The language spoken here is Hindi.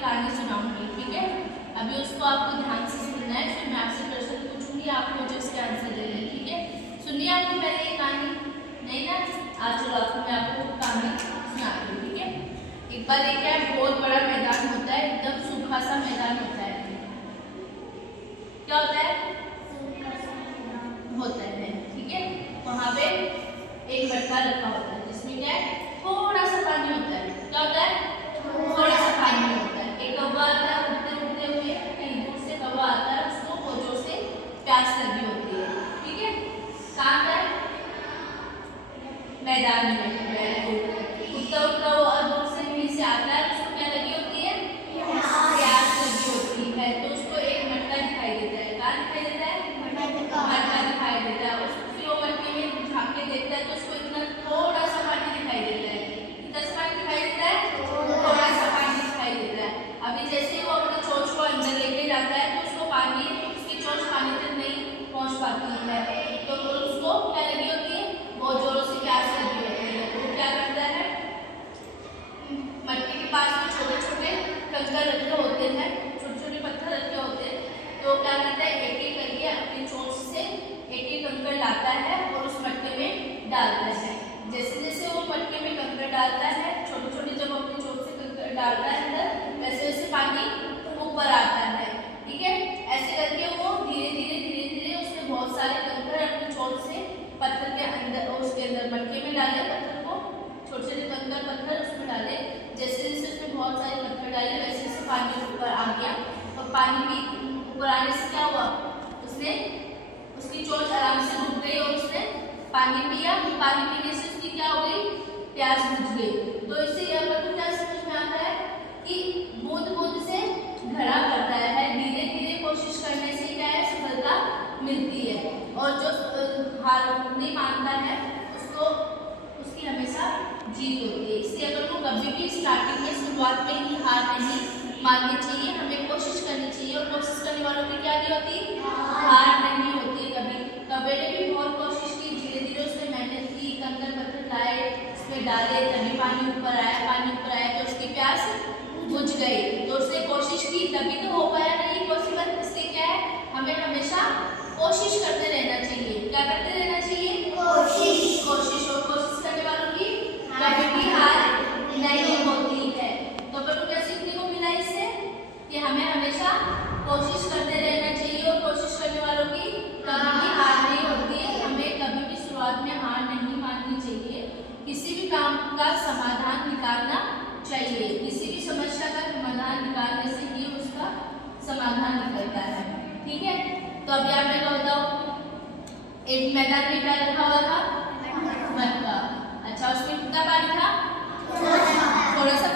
कहानी सुनाऊंगी, ठीक है। अभी उसको आपको ध्यान से सुनना है, फिर मैं आपसे प्रश्न पूछूंगी, आप मुझे उसके आंसर देने हैं, ठीक है। सुनिए आपने पहले ये कहानी, नहीं ना? आज चलो आपको मैं आपको कहानी सुनाती हूँ, ठीक है। एक बार एक है, बहुत बड़ा मैदान होता है, एकदम सूखा सा मैदान होता है। क्या होता है? होता है, ठीक है। वहां पे एक मटका रखा होता है जिसमें क्या है, थोड़ा सा पानी होता है। क्या होता है? थोड़ा सा पानी होता है। एक कौवा आता है, उड़ते उड़ते हुए कहीं दूर से कौवा आता है, उसको बहुत जोर से प्यास लगी होती है, ठीक है। कहाँ आता है? मैदान में उड़ता उड़ता वो और दूर से कहीं से आता है, उसको क्या लगी होती है? प्यास लगी होती है। तो उसको एक मटका दिखाई देता है। कहाँ दिखाई देता है? मटका दिखाई देता है उसको। फिर वो मटके में झांक के देखता है तो उसको इतना थोड़ा सा पानी दिखाई देता है। कितना सा पानी दिखाई देता है? थोड़ा सा पानी दिखाई देता है। अभी जैसे वो अपनी चोंच को अंदर लेके जाता है तो उसको पानी, उसकी चोंच पानी तक नहीं पहुंच पाती है, तो उसको क्या लगी होती है? बहुत जोरों से प्यास लगी होती है। तो क्या करता है, मटके के पास में छोटे छोटे कंकर रखे होते हैं, छोटे छोटे पत्थर रखे होते हैं, तो क्या करता है, एक एक करके अपनी चोंच से एक एक कंकर लाता है और उस मटके में डालता है। जैसे जैसे वो मटके में कंकर डालता है, छोटे छोटे जब अपनी चोंच से कंकर डालता है अंदर, वैसे वैसे पानी ऊपर आता है, ठीक है। ऐसे करके वो धीरे धीरे उसमें बहुत सारे कंकर अपनी चोंच से पत्थर के अंदर, उसके अंदर मटके में डाले, पत्थर को छोटे छोटे कंकर पत्थर उसमें डाले। जैसे जैसे उसमें बहुत सारे पत्थर डाले वैसे वैसे पानी ऊपर आ गया। और पानी भी ऊपर आने से क्या हुआ, उसने उसकी चोंच आराम से डूब गई और उसने पानी पिया। पानी पीने से उसकी क्या हो गई, प्यास बुझ गई। तो इससे यह अपन क्या समझ में आता है कि बूंद बूंद से घड़ा भरता है, धीरे धीरे कोशिश करने से क्या है, सफलता मिलती है। और जो हार नहीं मानता है उसको, उसकी हमेशा जीत होती है। इसलिए अगर को कभी भी स्टार्टिंग में, शुरुआत में ही हार नहीं माननी चाहिए, हमें कोशिश करनी चाहिए। और कोशिश करने वालों की क्या नहीं होती, हार नहीं होती है कभी। कबीर ने भी बहुत कोशिश की, धीरे धीरे उसने मेहनत की, कंकर पत्थर लाए, उसमें डाले, तभी पानी ऊपर आया। पानी ऊपर आया तो उसकी प्यास बुझ गई। तो उसने कोशिश की तभी तो हो पाया, नहीं पॉसिबल। इसलिए क्या है, हमें हमेशा कोशिश करते रहना चाहिए। क्या करते रहना चाहिए? कोशिश। और कोशिश करने वालों की कभी भी हार नहीं होती है। तो अपन को क्या सीखने को मिला इससे, कि हमें हमेशा कोशिश करते रहना चाहिए और कोशिश करने वालों की कभी भी हार नहीं होती है। हमें कभी भी शुरुआत में हार नहीं माननी चाहिए। किसी भी काम का समाधान निकालना चाहिए, किसी भी समस्या का समाधान निकालने से ही उसका समाधान निकलता है, ठीक है। तो अभी आप मेरे को बताओ, एक मैदान में क्या रखा हुआ था? मटका। अच्छा, उसमें कितना पानी था? थोड़ा सा